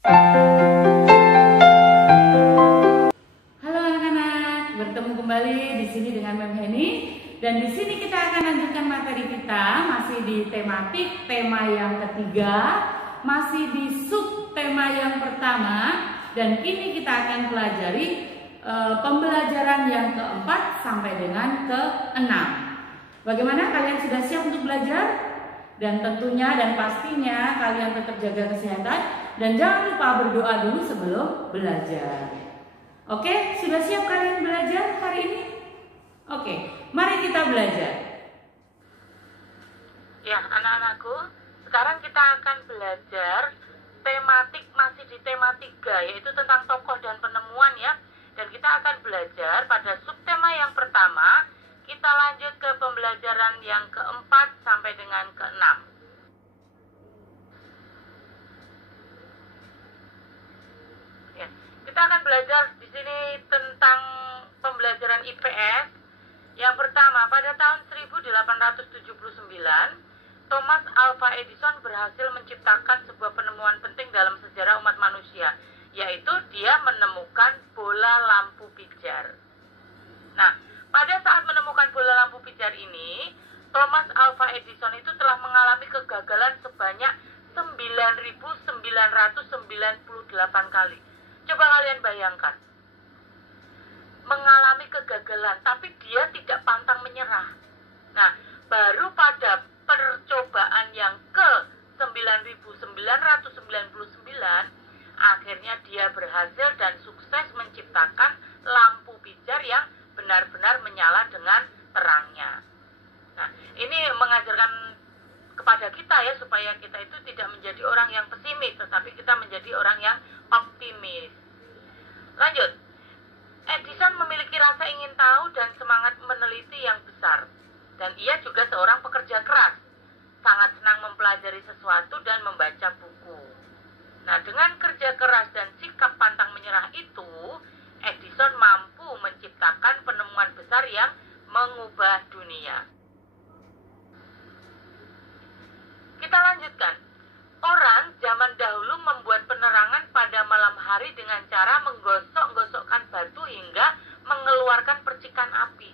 Halo anak-anak, bertemu kembali di sini dengan Mem Heni, dan di sini kita akan lanjutkan materi kita masih di tematik tema yang ketiga, masih di sub tema yang pertama, dan kini kita akan pelajari pembelajaran yang keempat sampai dengan keenam. Bagaimana, kalian sudah siap untuk belajar? Dan tentunya dan pastinya kalian tetap jaga kesehatan dan jangan lupa berdoa dulu sebelum belajar. Oke, sudah siap kalian belajar hari ini? Oke, mari kita belajar. Ya, anak-anakku, sekarang kita akan belajar tematik, masih di tema 3, yaitu tentang tokoh dan penemuan ya. Dan kita akan belajar pada subtema yang pertama. Kita lanjut ke pembelajaran yang keempat sampai dengan keenam. Ya, kita akan belajar di sini tentang pembelajaran IPS. Yang pertama, pada tahun 1879, Thomas Alva Edison berhasil menciptakan sebuah penemuan penting dalam sejarah umat manusia, yaitu dia menemukan bola lampu pijar. Nah, pada saat menemukan bola lampu pijar ini, Thomas Alva Edison itu telah mengalami kegagalan sebanyak 9.998 kali. Coba kalian bayangkan. Mengalami kegagalan, tapi dia tidak pantang menyerah. Nah, baru pada percobaan yang ke 9.999, akhirnya dia berhasil dan sukses menciptakan lampu pijar yang benar-benar menyala dengan terangnya. Nah, ini mengajarkan kepada kita ya, supaya kita itu tidak menjadi orang yang pesimis, tetapi kita menjadi orang yang optimis. Lanjut. Edison memiliki rasa ingin tahu dan semangat meneliti yang besar. Dan ia juga seorang pekerja keras. Sangat senang mempelajari sesuatu dan membaca buku. Nah, dengan kerja keras dan sikap pantang menyerah itu, Edison mampu menciptakan penemuan besar yang mengubah dunia. Kita lanjutkan. Orang zaman dahulu membuat penerangan pada malam hari dengan cara menggosok-gosokkan batu hingga mengeluarkan percikan api.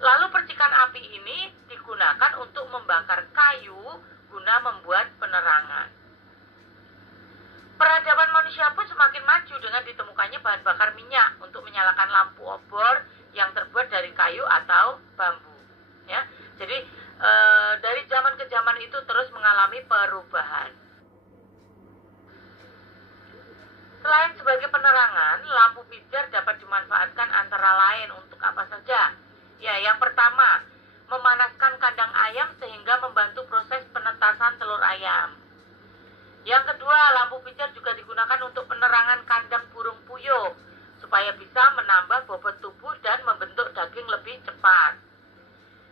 Lalu percikan api ini digunakan untuk membakar kayu guna membuat penerangan. Peradaban manusia pun semakin maju dengan ditemukannya bahan bakar minyak untuk menyalakan lampu obor yang terbuat dari kayu atau bambu. Ya, jadi dari zaman ke zaman itu terus mengalami perubahan. Selain sebagai penerangan, lampu pijar dapat dimanfaatkan antara lain untuk apa saja. Ya, yang pertama, memanaskan kandang ayam sehingga membantu proses penetasan telur ayam. Yang kedua, lampu pijar juga digunakan untuk penerangan kandang burung puyuh, supaya bisa menambah bobot tubuh dan membentuk daging lebih cepat.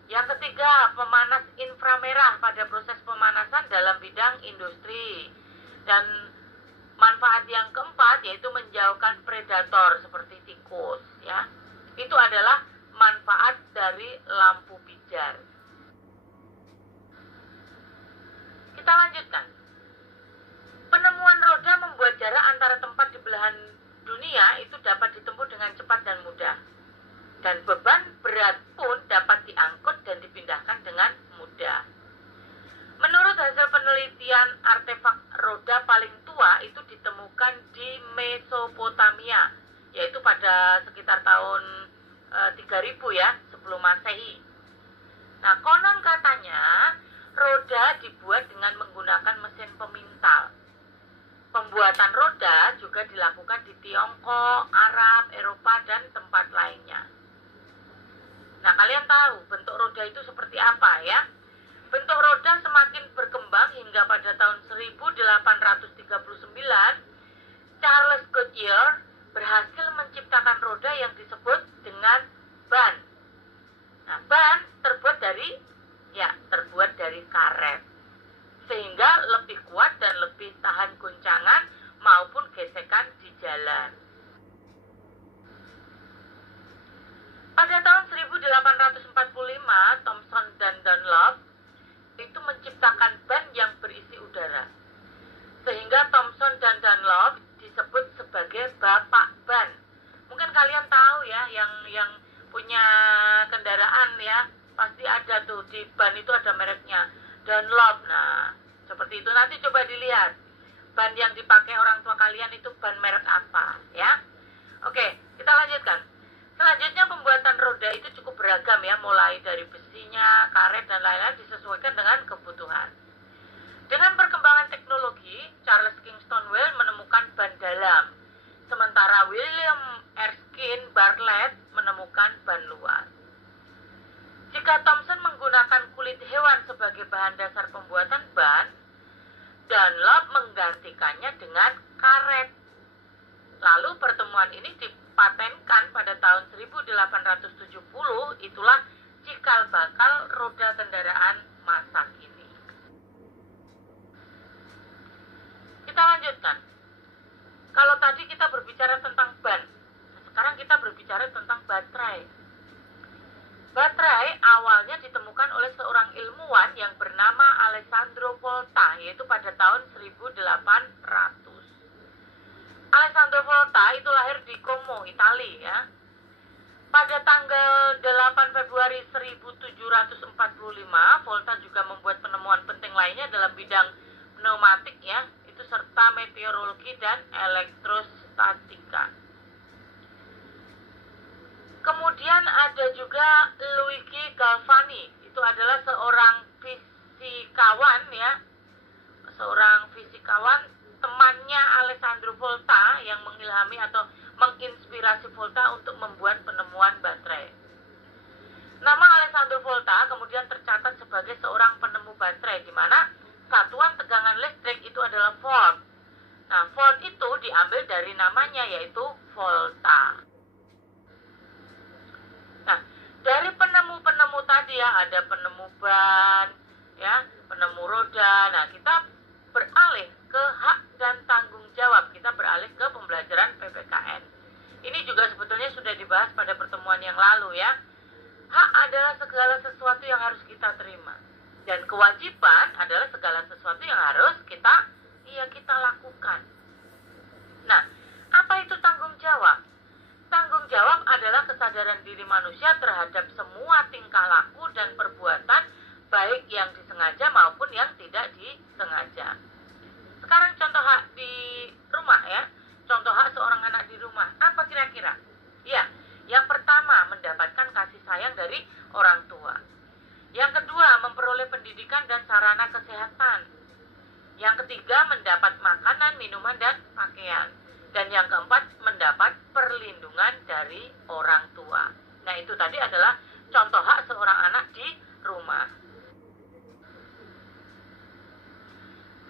Yang ketiga, pemanas inframerah pada proses pemanasan dalam bidang industri. Dan manfaat yang keempat yaitu menjauhkan predator seperti tikus. Ya, itu adalah manfaat dari lampu pijar. Kita lanjutkan. Penemuan roda membuat jarak antara tempat di belahan dunia itu dapat ditempuh dengan cepat dan mudah. Dan beban berat pun dapat diangkut dan dipindahkan dengan mudah. Menurut hasil penelitian, artefak roda paling tua itu ditemukan di Mesopotamia, yaitu pada sekitar tahun 3000 ya, sebelum Masehi. Nah, konon katanya roda dibuat dengan menggunakan mesin pemintal. Pembuatan roda juga dilakukan di Tiongkok, Arab, Eropa, dan tempat lainnya. Nah, kalian tahu bentuk roda itu seperti apa ya? Bentuk roda semakin berkembang hingga pada tahun 1839, Charles Goodyear berhasil menciptakan roda yang disebut dengan ban. Nah, ban terbuat dari karet, sehingga lebih kuat dan lebih tahan goncangan maupun gesekan di jalan. Pada tahun 1845, Thomson dan Dunlop itu menciptakan ban yang berisi udara, sehingga Thomson dan Dunlop disebut sebagai bapak ban. Mungkin kalian tahu ya, yang punya kendaraan ya, pasti ada tuh di ban itu ada mereknya Dunlop. Nah, seperti itu. Nanti coba dilihat ban yang dipakai orang tua kalian itu ban merek apa ya. Oke, kita lanjutkan. Selanjutnya pembuatan roda itu cukup beragam ya, mulai dari besinya, karet dan lain-lain disesuaikan dengan kebutuhan. Dengan perkembangan teknologi, Charles Kingston Whale menemukan ban dalam, sementara William Erskine Bartlett menemukan ban luar. Jika Thomson menggunakan kulit hewan sebagai bahan dasar pembuatan ban, Dunlop menggantikannya dengan karet. Lalu pertemuan ini dipatenkan pada tahun 1870, itulah cikal bakal roda kendaraan masa kini. Kita lanjutkan. Kalau tadi kita berbicara tentang ban, sekarang kita berbicara tentang baterai. Baterai awalnya ditemukan oleh seorang ilmuwan yang bernama Alessandro Volta, yaitu pada tahun 1800. Alessandro Volta itu lahir di Como, Italia ya. Pada tanggal 8 Februari 1745, Volta juga membuat penemuan penting lainnya dalam bidang pneumatik ya, itu serta meteorologi dan elektrostatika. Kemudian ada juga Luigi Galvani, itu adalah seorang fisikawan ya, temannya Alessandro Volta yang mengilhami atau menginspirasi Volta untuk membuat penemuan baterai. Nama Alessandro Volta kemudian tercatat sebagai seorang penemu baterai, di mana satuan tegangan listrik itu adalah volt. Nah, volt itu diambil dari namanya, yaitu volta. Nah, dari penemu-penemu tadi ya, ada penemu ban, ya, penemu roda. Nah, kita beralih ke hak dan tanggung jawab. Kita beralih ke pembelajaran PPKN. Ini juga sebetulnya sudah dibahas pada pertemuan yang lalu ya. Hak adalah segala sesuatu yang harus kita terima. Dan kewajiban adalah segala sesuatu yang harus kita lakukan. Nah, apa itu tanggung jawab? Tanggung jawab adalah kesadaran diri manusia terhadap semua tingkah laku dan perbuatan, baik yang disengaja maupun yang tidak disengaja. Sekarang contoh hak di rumah ya. Contoh hak seorang anak di rumah. Apa kira-kira? Ya, yang pertama mendapatkan kasih sayang dari orang tua. Yang kedua, memperoleh pendidikan dan sarana kesehatan. Yang ketiga, mendapat makanan, minuman, dan pakaian. Dan yang keempat, mendapat perlindungan dari orang tua. Nah, itu tadi adalah contoh hak seorang anak di rumah.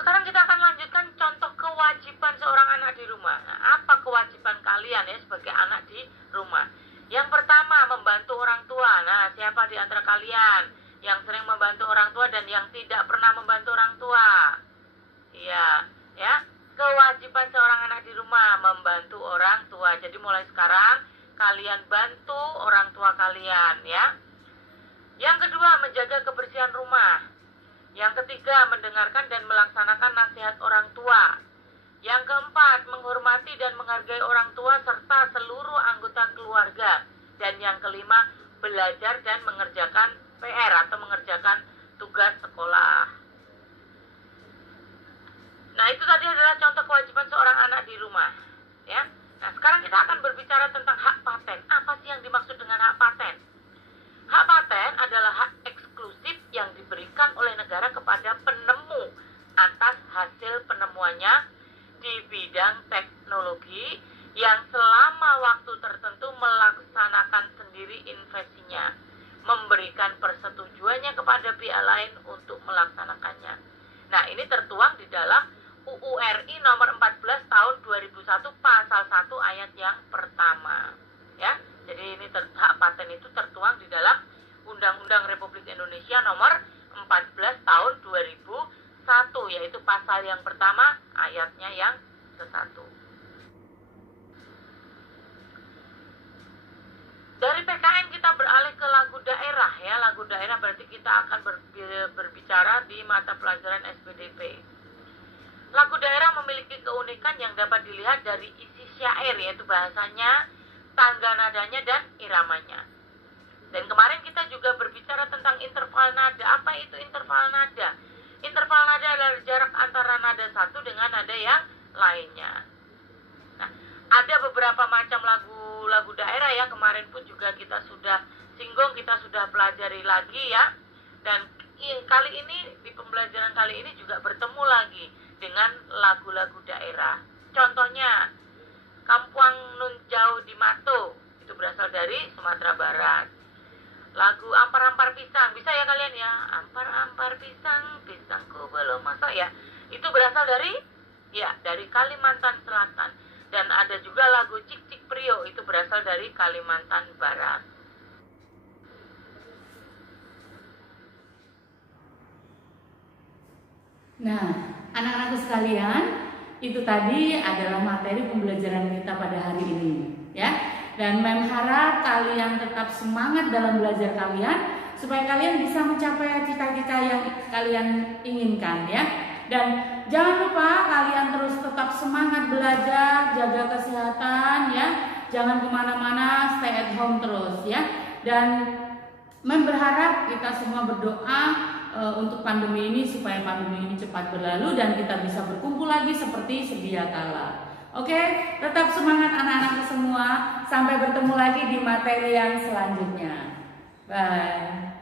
Sekarang kita akan lanjutkan contoh kewajiban seorang anak di rumah. Nah, apa kewajiban kalian ya sebagai anak di rumah? Yang pertama, membantu orang tua. Nah, siapa di antara kalian yang sering membantu orang tua dan yang tidak pernah membantu orang tua? Iya, ya. Kewajiban seorang anak di rumah membantu orang tua. Jadi mulai sekarang kalian bantu orang tua kalian ya. Yang kedua, menjaga kebersihan rumah. Yang ketiga, mendengarkan dan melaksanakan nasihat orang tua. Yang keempat, menghormati dan menghargai orang tua serta seluruh anggota keluarga. Dan yang kelima, belajar dan mengerjakan PR atau mengerjakan tugas sekolah. Nah, itu tadi adalah contoh kewajiban seorang anak di rumah, ya. Nah, sekarang kita akan berbicara tentang hak paten. Apa sih yang dimaksud dengan hak paten? Hak paten adalah hak eksklusif yang diberikan oleh negara kepada penemu atas hasil penemuannya di bidang teknologi yang selama waktu tertentu melaksanakan sendiri investasinya, memberikan persetujuannya kepada pihak lain untuk melaksanakannya. Nah, ini tertuang di dalam UU RI nomor 14 tahun 2001 pasal 1 ayat yang pertama. Ya, jadi ini hak paten itu tertuang di dalam Undang-Undang Republik Indonesia nomor 14 tahun 2001, yaitu pasal yang pertama ayatnya yang ke-1. Dari PKN kita beralih ke lagu daerah ya. Lagu daerah berarti kita akan berbicara di mata pelajaran SPDP. Lagu daerah memiliki memiliki keunikan yang dapat dilihat dari isi syair, yaitu bahasanya, tangga nadanya, dan iramanya. Dan kemarin kita juga berbicara tentang interval nada. Apa itu interval nada? Interval nada adalah jarak antara nada satu dengan nada yang lainnya. Nah, ada beberapa macam lagu daerah ya, kemarin pun juga kita sudah singgung, kita sudah pelajari lagi ya. Dan kali ini, di pembelajaran kali ini juga bertemu lagi dengan lagu-lagu daerah. Contohnya, Kampuang Nun Jauh di Mato, itu berasal dari Sumatera Barat. Lagu Ampar-ampar pisang, bisa ya kalian ya? Ampar-ampar pisang, pisangku belum masak ya. Itu berasal dari Kalimantan Selatan. Dan ada juga lagu Cik Cik Prio, itu berasal dari Kalimantan Barat. Nah, anak-anakku sekalian, itu tadi adalah materi pembelajaran kita pada hari ini, ya. Dan Mem harap kalian tetap semangat dalam belajar kalian supaya kalian bisa mencapai cita-cita yang kalian inginkan, ya. Dan jangan lupa kalian terus tetap semangat belajar, jaga kesehatan, ya. Jangan kemana-mana, stay at home terus, ya. Dan Mem berharap kita semua berdoa untuk pandemi ini supaya pandemi ini cepat berlalu dan kita bisa berkumpul lagi seperti sedia kala. Oke, tetap semangat anak-anak semua. Sampai bertemu lagi di materi yang selanjutnya. Bye.